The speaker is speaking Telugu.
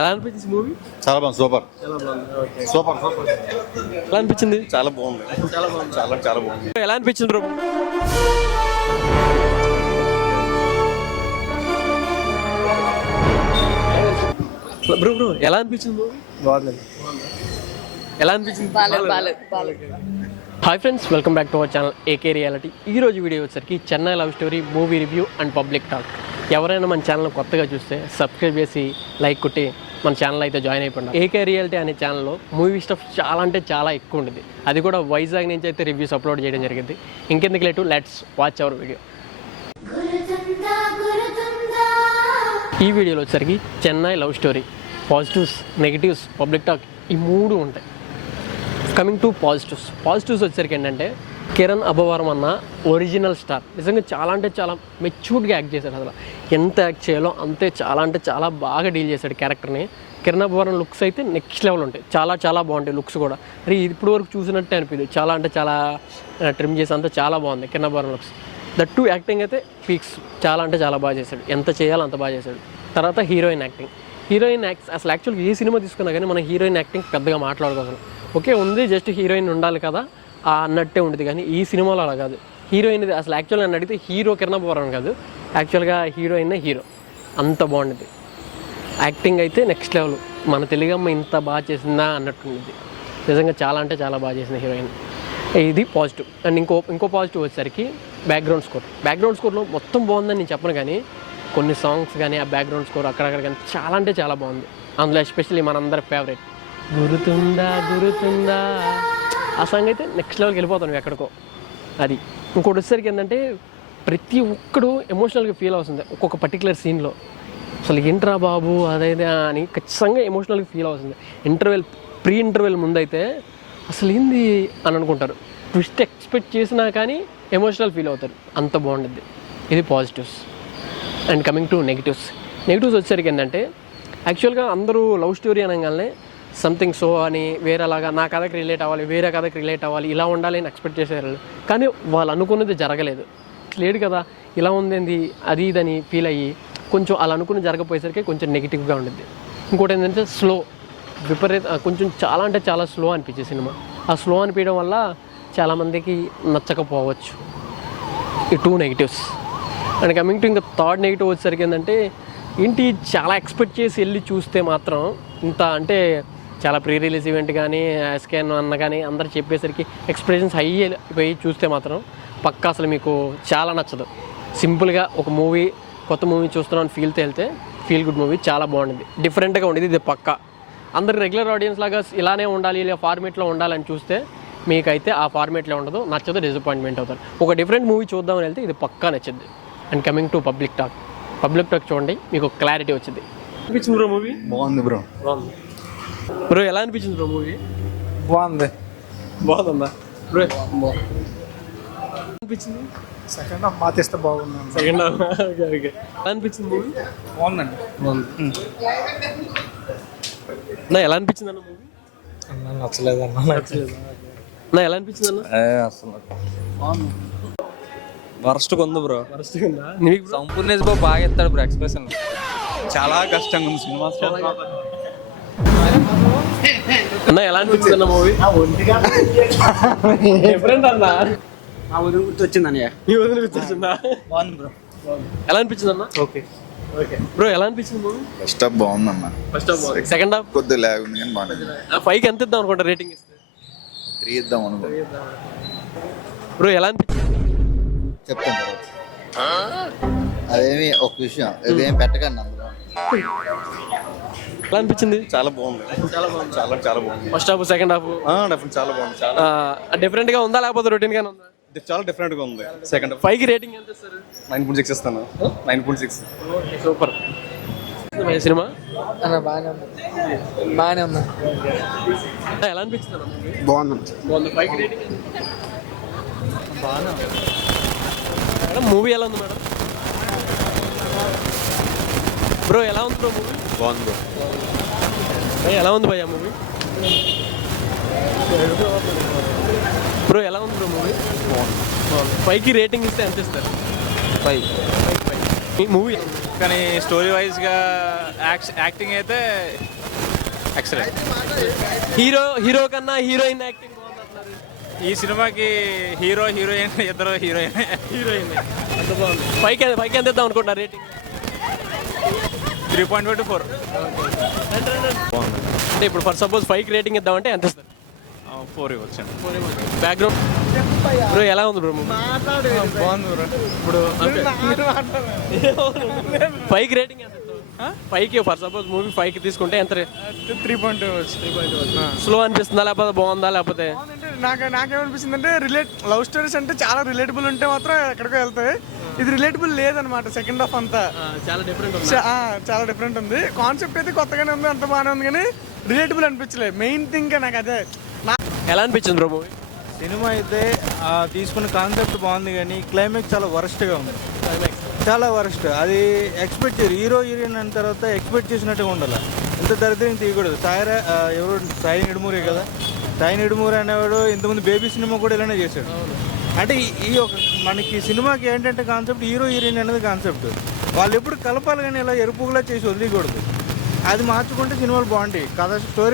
ఎలా అనిపించింది మూవీ? చాలా బాగుంది. Super super super. ఎలా అనిపించింది? చాలా బాగుంది. చాలా చాలా బాగుంది. ఎలా అనిపించింది బ్రో? బ్రో ఎలా అనిపించింది మూవీ? బాగుందండి. ఎలా అనిపించింది? బాలేదు. Hi friends, welcome back to our channel AK reality. ఈ రోజు వీడియో వచ్చేసరికి Chennai love story movie review and public talk. ఎవరైనా మన ఛానల్ కొత్తగా చూస్తే సబ్స్క్రైబ్ చేసి లైక్ కొట్టి మన ఛానల్ అయితే జాయిన్ అయిపోయింది. ఏకే రియాలిటీ అనే ఛానల్లో మూవీ స్టఫ్ చాలా అంటే చాలా ఎక్కువ ఉంటుంది. అది కూడా వైజాగ్ నుంచి అయితే రివ్యూస్ అప్లోడ్ చేయడం జరిగింది. ఇంకెందుకు late, let's watch hour video. ఈ వీడియోలో వచ్చేసరికి Chennai love story positives, negatives, public talk ఈ మూడు ఉంటాయి. కమింగ్ టు పాజిటివ్స్ వచ్చేసరికి ఏంటంటే కిరణ్ అబ్బవరం అన్న ఒరిజినల్ స్టార్. నిజంగా చాలా అంటే చాలా మెచ్యూర్డ్గా యాక్ట్ చేశాడు. అసలు ఎంత యాక్ట్ చేయాలో అంతే చాలా అంటే చాలా బాగా డీల్ చేశాడు క్యారెక్టర్ని. కిరణ్ అబ్బవరం లుక్స్ అయితే నెక్స్ట్ లెవెల్ ఉంటాయి. చాలా చాలా బాగుంటాయి లుక్స్ కూడా. అది ఇప్పుడు వరకు చూసినట్టే అనిపించింది. చాలా అంటే చాలా ట్రిమ్ చేసి అంతా చాలా బాగుంది Kiran Abbavaram looks. That to acting అయితే పీక్స్. చాలా అంటే చాలా బాగా చేశాడు. ఎంత చేయాలో అంత బాగా చేశాడు. తర్వాత హీరోయిన్ యాక్టింగ్. అసలు యాక్చువల్గా ఏ సినిమా తీసుకున్నా కానీ మన హీరోయిన్ యాక్టింగ్ పెద్దగా మాట్లాడుకోవాలి. ఓకే ఉంది, జస్ట్ హీరోయిన్ ఉండాలి కదా అన్నట్టే ఉంటుంది. కానీ ఈ సినిమాలో అలా కాదు. హీరోయిన్ అసలు యాక్చువల్గా నన్ను అడిగితే హీరో కిరణ్ అబ్బవరం కాదు, యాక్చువల్గా హీరోయిన్ హీరో. అంత బాగుంటుంది యాక్టింగ్ అయితే నెక్స్ట్ లెవెల్. మన తెలుగమ్మ ఇంత బాగా చేసిందా అన్నట్టుంది. నిజంగా చాలా అంటే చాలా బాగా చేసింది హీరోయిన్. ఇది పాజిటివ్. అండ్ ఇంకో పాజిటివ్ వచ్చేసరికి బ్యాక్గ్రౌండ్ స్కోర్లో మొత్తం బాగుందని నేను చెప్పను, కానీ కొన్ని సాంగ్స్ కానీ ఆ బ్యాక్గ్రౌండ్ స్కోర్ అక్కడక్కడ కానీ చాలా అంటే చాలా బాగుంది. అందులో ఎస్పెషల్లీ మనందరి ఫేవరెట్ గురుతుందా ఆ సాంగ్ అయితే నెక్స్ట్ లెవెల్కి వెళ్ళిపోతాను ఎక్కడికో. అది ఇంకోటి వచ్చేసరికి ఏంటంటే ప్రతి ఒక్కడు ఎమోషనల్గా ఫీల్ అవుతుంది ఒక్కొక్క పర్టికులర్ సీన్లో. అసలు ఏంట్రా బాబు అదైతే అని ఖచ్చితంగా ఎమోషనల్గా ఫీల్ అవుతుంది. ప్రీ ఇంటర్వెల్ ముందైతే అసలు ఏంది అని అనుకుంటారు. ట్విస్ట్ ఎక్స్పెక్ట్ చేసినా కానీ ఎమోషనల్ ఫీల్ అవుతారు. అంత బాగుంటుంది. ఇది positives. And coming to negatives వచ్చేసరికి ఏంటంటే యాక్చువల్గా అందరూ లవ్ స్టోరీ అనగానే సంథింగ్ సో అని వేరేలాగా నా కథకి రిలేట్ అవ్వాలి, వేరే కథకి రిలేట్ అవ్వాలి, ఇలా ఉండాలి అని ఎక్స్పెక్ట్ చేసేవాళ్ళు. కానీ వాళ్ళు అనుకున్నది జరగలేదు. లేదు కదా, ఇలా ఉందేంది అది ఇదని ఫీల్ అయ్యి కొంచెం అలా అనుకుని జరగపోయేసరికి కొంచెం నెగిటివ్గా ఉంటుంది. ఇంకోటి ఏంటంటే కొంచెం చాలా అంటే చాలా స్లో అనిపించే సినిమా. ఆ స్లో అనిపించడం వల్ల చాలామందికి నచ్చకపోవచ్చు. ఈ 2 నెగిటివ్స్. అండ్ కమింగ్ టు ఇంకా థర్డ్ నెగిటివ్ వచ్చేసరికి ఏంటంటే ఏంటి చాలా ఎక్స్పెక్ట్ చేసి వెళ్ళి చూస్తే మాత్రం ఇంత అంటే చాలా ప్రీ రిలీజ్ ఈవెంట్ కానీ స్కాన్ అన్న కానీ అందరు చెప్పేసరికి ఎక్స్పెక్టేషన్స్ హై అయిపోయి చూస్తే మాత్రం పక్కా అసలు మీకు చాలా నచ్చదు. సింపుల్గా ఒక కొత్త మూవీ చూస్తున్నాను ఫీల్తో వెళ్తే ఫీల్ గుడ్ మూవీ చాలా బాగుంటుంది, డిఫరెంట్గా ఉండేది. ఇది పక్కా అందరు రెగ్యులర్ ఆడియన్స్ లాగా ఇలానే ఉండాలి, ఇలా ఫార్మేట్లో ఉండాలని చూస్తే మీకైతే ఆ ఫార్మేట్లో ఉండదు, నచ్చదు, డిసప్పాయింట్మెంట్ అవుతారు. ఒక డిఫరెంట్ మూవీ చూద్దామని వెళ్తే ఇది పక్కా నచ్చింది. And coming to public talk చూడండి, మీకు క్లారిటీ వచ్చింది. అనిపించింది బ్రో మూవీ? బాగుంది బ్రో. బ్రో ఎలా అనిపించింది బ్రో మూవీ? బాగుందా బ్రో? అనిపించింది సెకండ్ హాఫ్ మాతేస్తే బాగుంది. Second half okay. ఎలా అనిపించింది మూవీ? బాగుందండి. నా ఎలా అనిపించింది అన్న మూవీ? నచ్చలేదు అన్న. నా ఎలా అనిపించింది అన్న? అసలు బాగుంది. వరస్ట్గా ఉంది బ్రో. వరస్ట్గా ఉందా? నీకు సంపూర్ణేష్ బాబు బాగా ఎత్తాడు బ్రో ఎక్స్ప్రెషన్. చాలా కష్టంగా ఉంది సినిమా. అన్న ఎలా అనిపించింది అన్న మూవీ? డిఫరెంట్ అన్న. గుర్తొచ్చింది అన్నయ్య. ఈ వదిలి గుర్తొచ్చిందా? బాగుంది బ్రో. ఎలా అనిపించింది అన్న? ఓకే బ్రో ఎలా అనిపించింది మూవీ? ఫస్ట్ హాఫ్ బాగుందన్న. ఫస్ట్ హాఫ్ బాగుంది. సెకండ్ హాఫ్ కొద్దిగా లాగ్ ఉంది కానీ బాగుంది. 5కి ఎంత ఇద్దాం అనుకుంటా రేటింగ్ ఇస్తే? 3 ఇద్దాం అనుకో. బ్రో ఎలా అనిపించింది? చెప్తాను తర్వాత. అదేమి ఒక విషయం, ఇదేం పెట్టకండి అందులో. ఎలా అనిపించింది? చాలా బాగుంది. చాలా చాలా బాగుంది. First half second half definite చాలా బాగుంది. చాలా డిఫరెంట్ గా ఉందా లేకపోతే రొటీన్ గానే ఉందా? చాలా డిఫరెంట్ గా ఉంది. సెకండ్ హాఫ్ 5కి రేటింగ్ ఎంత ఇస్తారు? 9.6 ఇస్తాను. 9.6. Super cinema. బాగానే ఉంది. ఎలా అనిపించింది అన్న మూవీ? బాగుంది. 5కి రేటింగ్ బాగానే మేడం. మూవీ ఎలా ఉంది మేడం? బ్రో ఎలా ఉంది బ్రో మూవీ? బాగుంది బ్రో. ఎలా ఉంది భయ్యా మూవీ? బ్రో ఎలా ఉంది బ్రో మూవీ? బాగుంది. 5కి రేటింగ్ ఇస్తే ఎంత ఇస్తారు? 5. మూవీ కానీ స్టోరీ వైజ్గా యాక్టింగ్ అయితే ఎక్సలెంట్. హీరో కన్నా హీరోయిన్ యాక్టింగ్ బాగుందంటున్నారు. ఈ సినిమాకి హీరో హీరోయిన్ ఇద్దరు హీరోయిన్. అంత బాగుంది. పైకి ఎంత ఇద్దాం అనుకుంటున్నారు రేటింగ్? 3.24. అంటే ఇప్పుడు ఫర్ సపోజ్ 5కి రేటింగ్ ఇద్దామంటే ఎంత ఇస్తారు? 4 ఇవ్వచ్చండి. బ్యాక్గ్రౌండ్ బ్రో ఎలా ఉంది బ్రో? బాగుంది బ్రో. ఇప్పుడు 5కి రేటింగ్ ఎంత ఇస్తావు? 5కి ఫర్ సపోజ్ మూవీ 5కి తీసుకుంటే ఎంత? 3.2. స్లో అనిపిస్తుందా లేకపోతే బాగుందా లేకపోతే? నాకేమనిపిస్తుంది అంటే లవ్ స్టోరీస్ అంటే చాలా రిలేటబుల్ ఉంటే మాత్రం ఎక్కడికో వెళ్తాయి. ఇది రిలేటబుల్ లేదనమాట. సెకండ్ హాఫ్ అంతా చాలా డిఫరెంట్ ఉంది. చాలా డిఫరెంట్ ఉంది. కాన్సెప్ట్ అయితే కొత్తగానే ఉంది, అంత బాగానే ఉంది, కానీ రిలేటబుల్ అనిపించలేదు. మెయిన్ థింగ్ నాకు అదే. ఎలా అనిపించింది బ్రో మూవీ? సినిమా అయితే తీసుకున్న కాన్సెప్ట్ బాగుంది కానీ క్లైమాక్స్ చాలా వరస్ట్గా ఉంది. చాలా వరస్ట్. అది ఎక్స్పెక్ట్ చేయరు. హీరో హీరోయిన్ అయిన తర్వాత ఎక్స్పెక్ట్ చేసినట్టుగా ఉండాలి. ఇంత దరిద్రం తీయకూడదు. సాయి నిడుమూరి కదా. సాయి నిడుమూరి అనేవాడు ఇంతకుముందు బేబీ సినిమా కూడా ఇలానే చేశాడు. అంటే ఈ ఒక మనకి సినిమాకి ఏంటంటే కాన్సెప్ట్ హీరో హీరోయిన్ అనేది కాన్సెప్ట్. వాళ్ళు ఎప్పుడు కలపాలి కానీ ఇలా ఎరుపుగా చేసి వదిలేయకూడదు. అది మార్చుకుంటే సినిమాలు బాగుంటాయి. కథ స్టోరీ